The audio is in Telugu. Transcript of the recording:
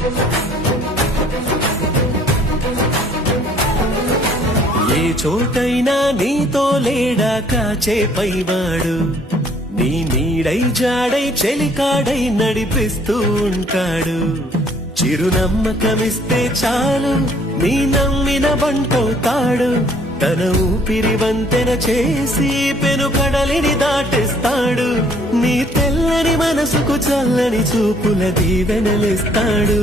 ఏ చోటైనా నీతో లేడా కాచే పైవాడు, నీ నీడై జాడై చెలికాడై నడిపిస్తూ ఉంటాడు. చిరునమ్మకమిస్తే చాలు నీ నమ్మిన బంటవుతాడు. తన ఊపిరి వంతెన చేసి పెను కడలిని దాటిస్తాడు. నీ తెల్లని మనసుకు చల్లని చూపుల దీవెనలిస్తాడు.